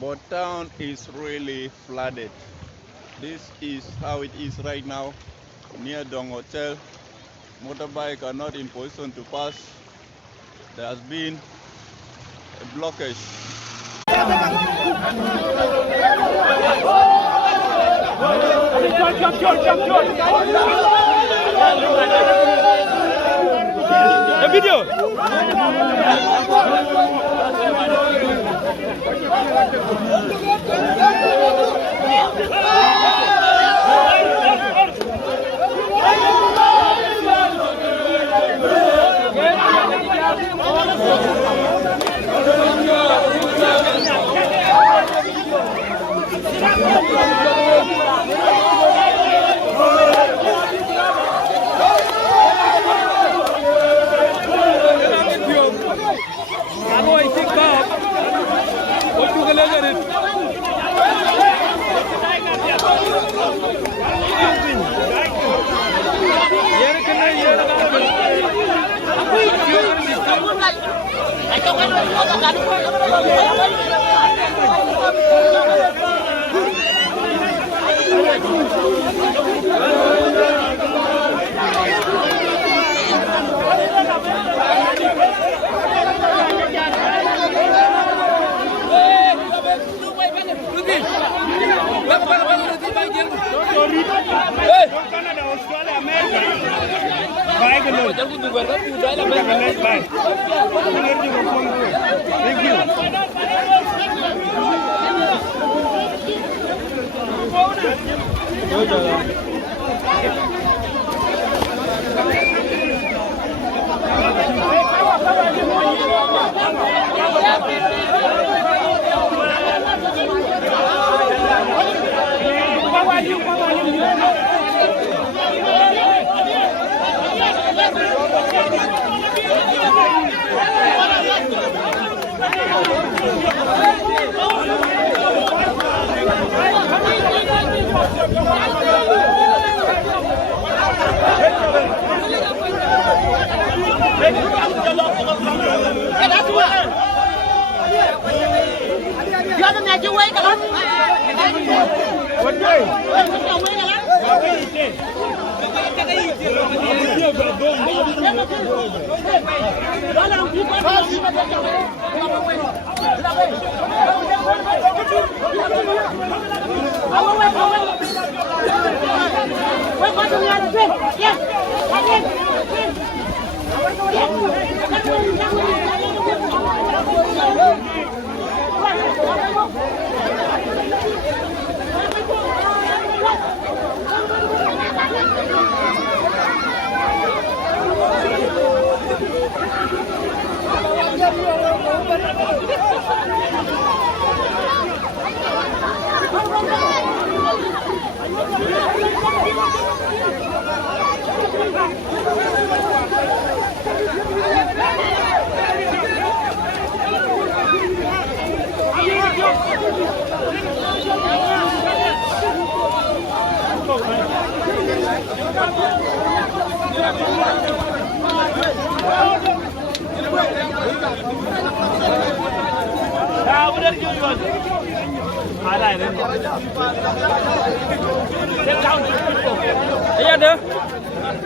but town is really flooded. This is how it is right now near Dong Hotel. Motorbike are not in position to pass. There has been a blockage. The video.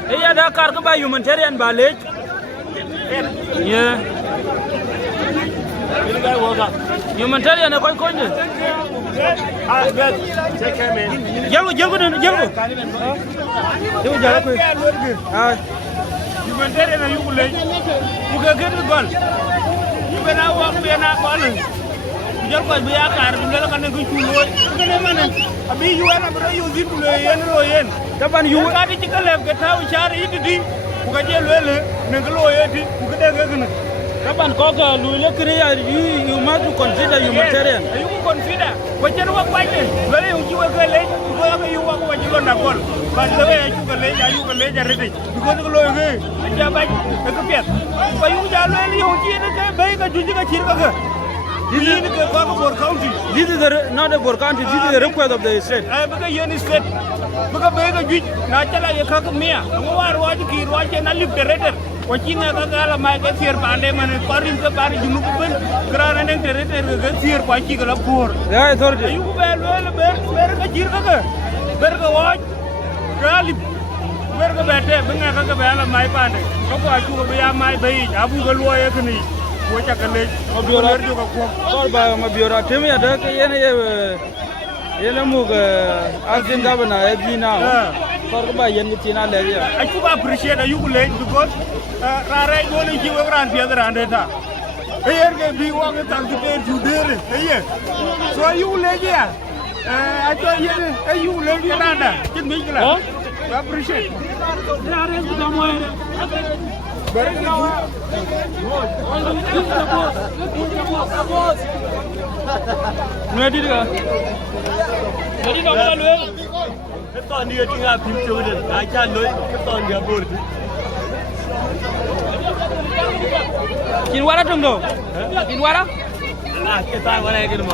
Iya ada kar ke humanitarian balik. Ya. Humanitarian apa kau ni? Jago. Jago jago kau. Humanitarian ayu kulai. Muka kerja gol. Bena awak bena kawan. Jago biar kar benda kan aku culur. Kan mana? Abi yuan apa yuzi kulai yen. Kapan yuan? Kadi cikal lep kita ucari itu di. Muka je luele. Nengkelo ye di. Muka dah kena. Kapan kau ke luele kena you must consider humanitarian. You consider. Wajar awak baca. Luele uji awak leh. Kau yang you awak wajib nak kol. Pasal ayu ke leh jadi. Kau tu luele. Jabat. Aku piat. Kau you jalan luele uji ni kan baik ke juji ke ciri ke. This is not a Bor County. This is the request of the state. I because you are state. Because bega juj. Nacha la ye khak mia. Ngwar waj ki waj na lip director. ko cinga ka gala mai ka sier pande man korin ka bari junu ben grana neng tere ka sier pa ci ka la bor ya sorte yu be lo be ber ka jir ka ber ka waj galip ber ka bete benga ka bala mai pande ko ko acu ko ya mai bai abu ga lo ye kni ko ca ka le ma biora jo ka ko kor ba ma biora temi ya da ke yene mu ga azin da bana ya bina kor ba yen ni tina le ya acu ba appreciate ayu ko le because rare go ni ci wogran fi da ande ta yer ke bi wo ga tan ki ter ju dere eye so ayu le ya acu yene ayu le ya randa kin mi kala appreciate rare ko da mo Ready to go. Ready to go. Cái tòn đi thì ngã phim chơi được, ai cha lối cái tòn nhà buồn. Chín quá đó trong đồ. Chín quá đó. Cái tòn qua đây cái gì